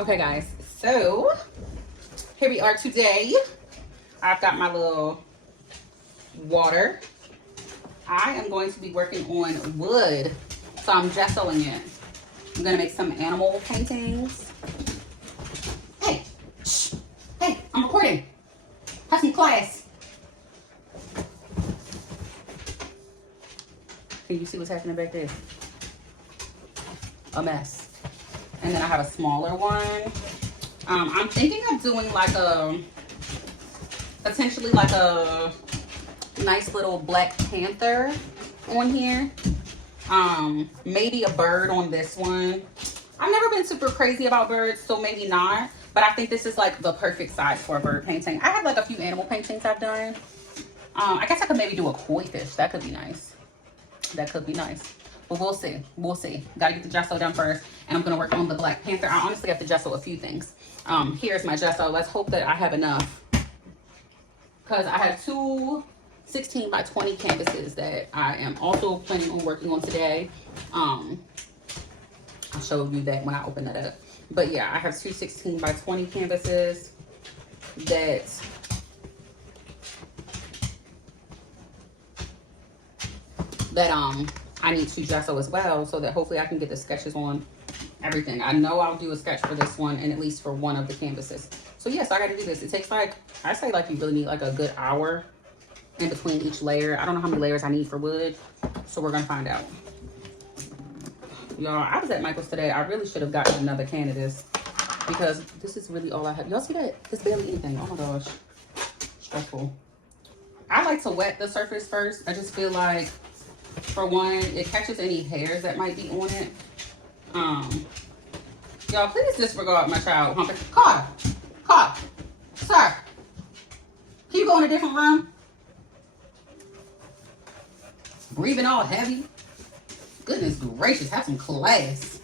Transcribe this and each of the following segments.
Okay guys, so here we are today. I've got my little water. I am going to be working on wood, so I'm gessoing it. I'm gonna make some animal paintings. Hey, shh, hey, I'm recording. Have some class. Can you see what's happening back there? A mess. And then I have a smaller one. I'm thinking of doing like potentially like a nice little Black Panther on here. Maybe a bird on this one. I've never been super crazy about birds, so maybe not. But I think this is like the perfect size for a bird painting. I have like a few animal paintings I've done. I guess I could maybe do a koi fish. That could be nice. That could be nice. But we'll see. We'll see. Gotta get the gesso done first. And I'm gonna work on the Black Panther. I honestly have to gesso a few things. Here's my gesso. Let's hope that I have enough. Because I have two 16 by 20 canvases that I am also planning on working on today. I'll show you that when I open that up. But yeah, I have two 16 by 20 canvases that I need to gesso as well, so that hopefully I can get the sketches on everything. I know I'll do a sketch for this one and at least for one of the canvases. So yes, I got to do this. It takes like, I say like you really need like a good hour in between each layer. I don't know how many layers I need for wood, so we're gonna find out. Y'all, I was at Michael's today. I really should have gotten another can of this because this is really all I have. Y'all see that? It's barely anything. Oh my gosh, stressful. I like to wet the surface first. I just feel like, for one, it catches any hairs that might be on it. Y'all, please disregard my child humping. Carter, sir, can you go in a different room? Breathing all heavy. Goodness gracious, have some class.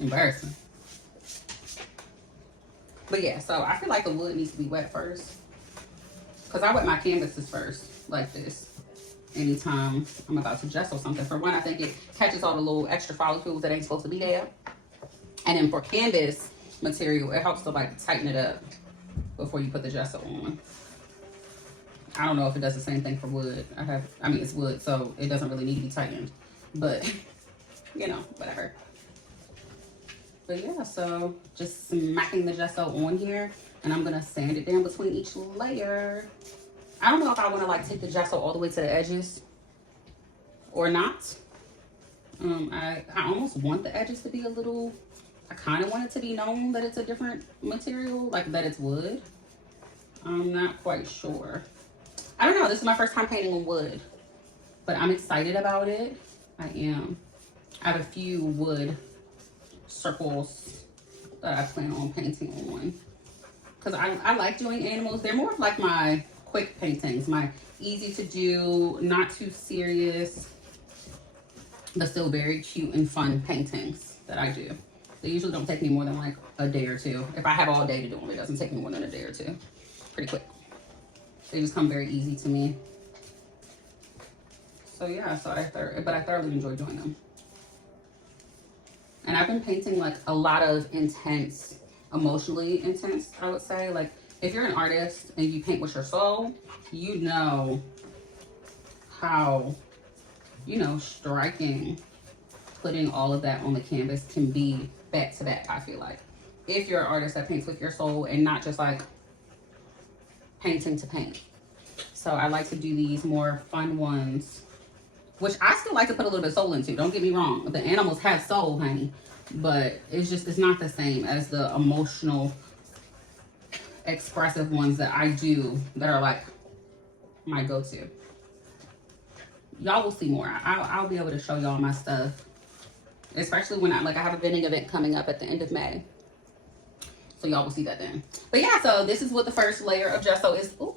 Embarrassing. But yeah, so I feel like the wood needs to be wet first, because I wet my canvases first, like this. Anytime I'm about to gesso something. For one, I think it catches all the little extra follicles that ain't supposed to be there. And then for canvas material, it helps to like tighten it up before you put the gesso on. I don't know if it does the same thing for wood. I mean, it's wood, so it doesn't really need to be tightened. But, you know, whatever. But yeah, so just smacking the gesso on here. And I'm going to sand it down between each layer. I don't know if I want to like take the gesso all the way to the edges or not. I almost want the edges to be a little, I kind of want it to be known that it's a different material, like that it's wood. I'm not quite sure. I don't know. This is my first time painting on wood, but I'm excited about it. I am. I have a few wood circles that I plan on painting on because I like doing animals. They're more of like my quick paintings, my easy to do, not too serious, but still very cute and fun paintings that I do. They usually don't take me more than like a day or two. If I have all day to do them, it doesn't take me more than a day or two. Pretty quick. They just come very easy to me. So yeah, so I thoroughly enjoy doing them. And I've been painting like a lot of intense, emotionally intense, I would say. Like, if you're an artist and you paint with your soul, you know how, you know, striking putting all of that on the canvas can be back to back, I feel like. If you're an artist that paints with your soul and not just like painting to paint. So I like to do these more fun ones, which I still like to put a little bit of soul into. Don't get me wrong. The animals have soul, honey. But it's not the same as the emotional, expressive ones that I do that are like my go-to. Y'all will see more. I'll be able to show y'all my stuff, especially when I have a vending event coming up at the end of May, so y'all will see that then. But yeah, so this is what the first layer of gesso is. Ooh,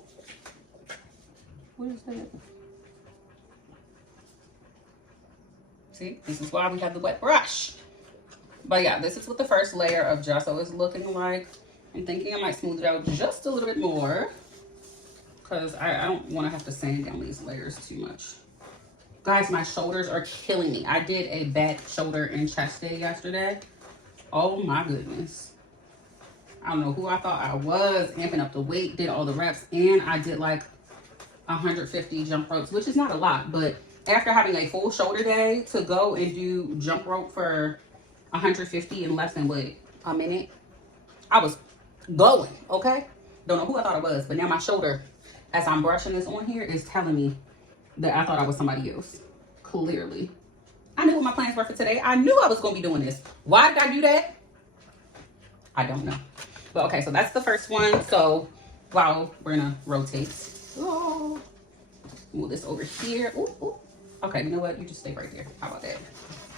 what is that? See, this is why we have the wet brush. But yeah, this is what the first layer of gesso is looking like. I'm thinking I might smooth it out just a little bit more because I don't want to have to sand down these layers too much. Guys, my shoulders are killing me. I did a back, shoulder, and chest day yesterday. Oh my goodness. I don't know who I thought I was, amping up the weight, did all the reps, and I did like 150 jump ropes, which is not a lot, but after having a full shoulder day to go and do jump rope for 150 in less than what, a minute, I was glowing, okay? Don't know who I thought I was, but now my shoulder, as I'm brushing this on here, is telling me that I thought I was somebody else. Clearly. I knew what my plans were for today. I knew I was going to be doing this. Why did I do that? I don't know. But okay, so that's the first one. So, wow, we're going to rotate. Oh, move this over here. Ooh, ooh. Okay, you know what? You just stay right there. How about that?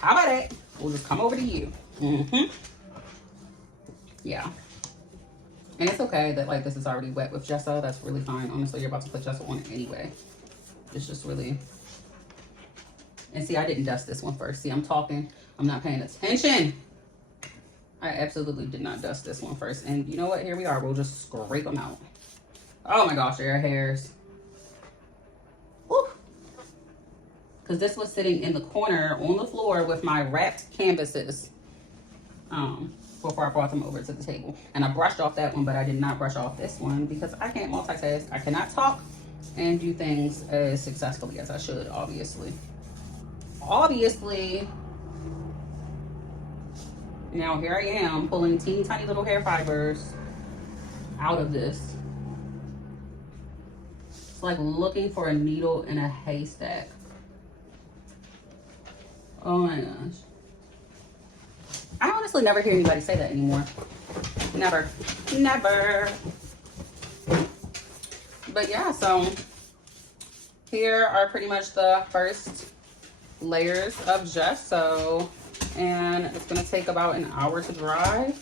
How about that? We'll just come over to you. Yeah. And it's okay that like this is already wet with gesso. That's really fine. Honestly, you're about to put gesso on it anyway. It's just really... And see, I didn't dust this one first. See, I'm talking. I'm not paying attention. I absolutely did not dust this one first. And you know what? Here we are. We'll just scrape them out. Oh my gosh, there are hairs. Because this was sitting in the corner on the floor with my wrapped canvases before I brought them over to the table. And I brushed off that one, but I did not brush off this one because I can't multitask. I cannot talk and do things as successfully as I should, obviously. Obviously. Now here I am pulling teeny tiny little hair fibers out of this. It's like looking for a needle in a haystack. Oh my gosh. I honestly never hear anybody say that anymore. Never. Never. But yeah, so here are pretty much the first layers of gesso. And it's going to take about an hour to dry.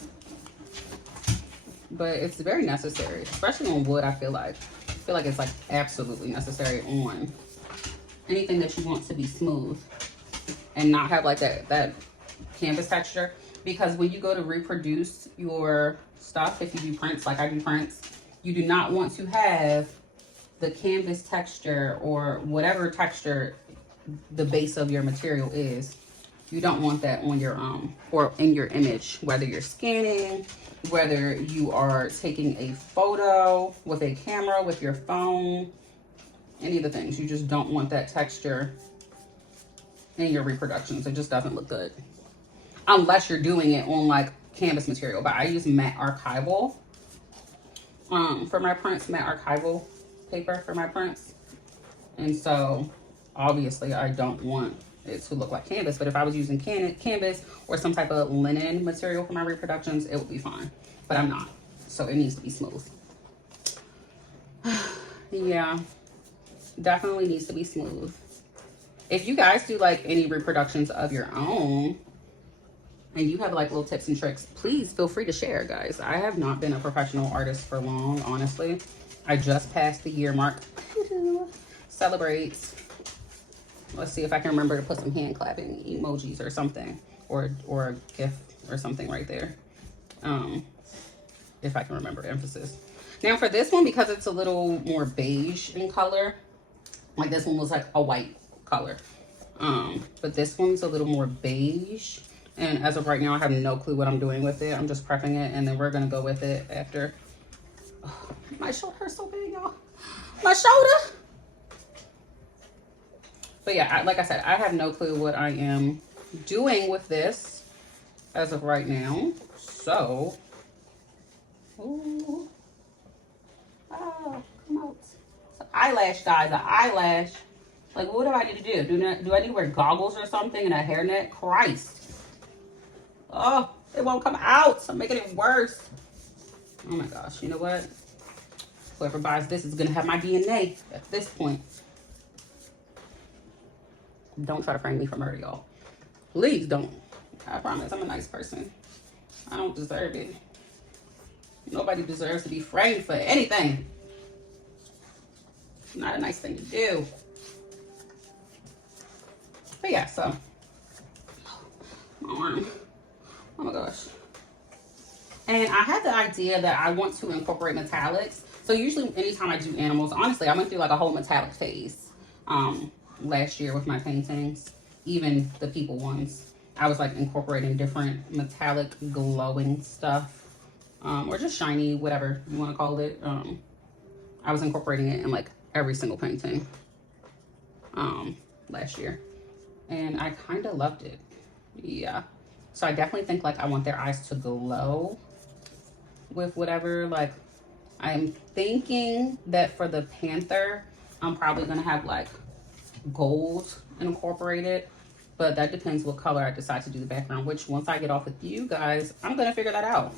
But it's very necessary, especially on wood, I feel like. I feel like it's like absolutely necessary on anything that you want to be smooth and not have like that canvas texture. Because when you go to reproduce your stuff, if you do prints, like I do prints, you do not want to have the canvas texture or whatever texture the base of your material is. You don't want that on your or in your image, whether you're scanning, whether you are taking a photo with a camera, with your phone, any of the things. You just don't want that texture in your reproductions. It just doesn't look good. Unless you're doing it on like canvas material. But I use matte archival for my prints, matte archival paper for my prints. And so obviously I don't want it to look like canvas, but if I was using canvas or some type of linen material for my reproductions, it would be fine. But I'm not, so it needs to be smooth. Yeah, definitely needs to be smooth. If you guys do like any reproductions of your own and you have like little tips and tricks, please feel free to share, guys. I have not been a professional artist for long, honestly. I just passed the year mark. Celebrate. Let's see if I can remember to put some hand clapping emojis or something, or a GIF or something right there. If I can remember, emphasis. Now for this one, because it's a little more beige in color, like this one was like a white color. But this one's a little more beige. And as of right now, I have no clue what I'm doing with it. I'm just prepping it, and then we're gonna go with it after. Oh, my shoulder hurts so bad, y'all. My shoulder. But yeah, like I said, I have no clue what I am doing with this as of right now. So, ooh, oh, come out. It's an eyelash, guys, an eyelash. Like, what do I need to do? Do I need to wear goggles or something and a hairnet? Christ. Oh, it won't come out. I'm making it worse. Oh my gosh, you know what? Whoever buys this is gonna have my DNA at this point. Don't try to frame me for murder, y'all. Please don't. I promise, I'm a nice person. I don't deserve it. Nobody deserves to be framed for anything. It's not a nice thing to do. But yeah, so. Oh my gosh. And I had the idea that I want to incorporate metallics. So usually anytime I do animals, honestly, I went through like a whole metallic phase. Last year with my paintings, even the people ones, I was like incorporating different metallic glowing stuff. or just shiny, whatever you want to call it. I was incorporating it in like every single painting last year, and I kind of loved it. Yeah, so I definitely think like I want their eyes to glow with whatever. Like, I'm thinking that for the panther, I'm probably gonna have like gold incorporated, but that depends what color I decide to do the background, which once I get off with you guys, I'm gonna figure that out.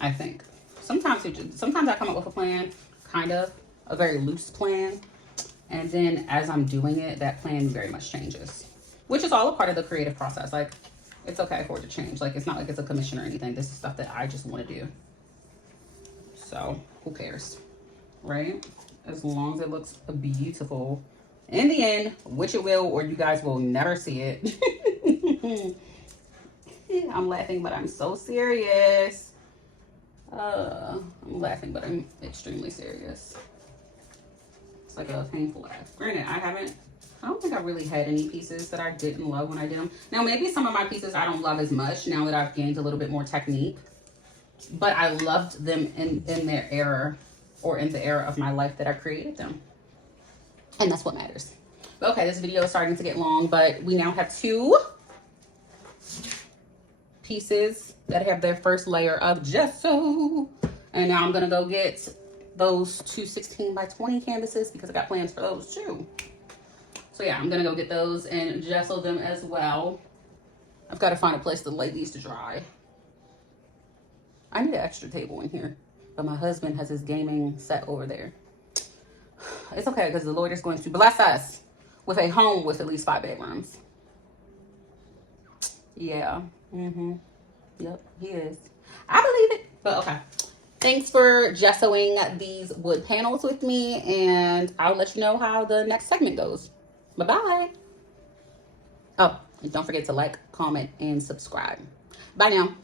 I think sometimes I come up with a plan, kind of a very loose plan, and then as I'm doing it, that plan very much changes, which is all a part of the creative process. Like, it's okay for it to change. Like, it's not like it's a commission or anything. This is stuff that I just want to do. So who cares, right? As long as it looks beautiful in the end, which it will, or you guys will never see it. I'm laughing, but I'm so serious. I'm laughing, but I'm extremely serious. It's like a painful laugh. Granted, I don't think I really had any pieces that I didn't love when I did them. Now, maybe some of my pieces I don't love as much now that I've gained a little bit more technique. But I loved them in their era, or in the era of my life that I created them. And that's what matters. Okay, this video is starting to get long, but we now have 2 pieces that have their first layer of gesso. And now I'm going to go get those 2 16 by 20 canvases because I got plans for those too. So yeah, I'm going to go get those and gesso them as well. I've got to find a place to lay these to dry. I need an extra table in here, but my husband has his gaming set over there. It's okay because the Lord is going to bless us with a home with at least 5 bedrooms. Yeah. Yep, he is. I believe it. But okay. Thanks for gessoing these wood panels with me, and I'll let you know how the next segment goes. Bye-bye. Oh, and don't forget to like, comment, and subscribe. Bye now.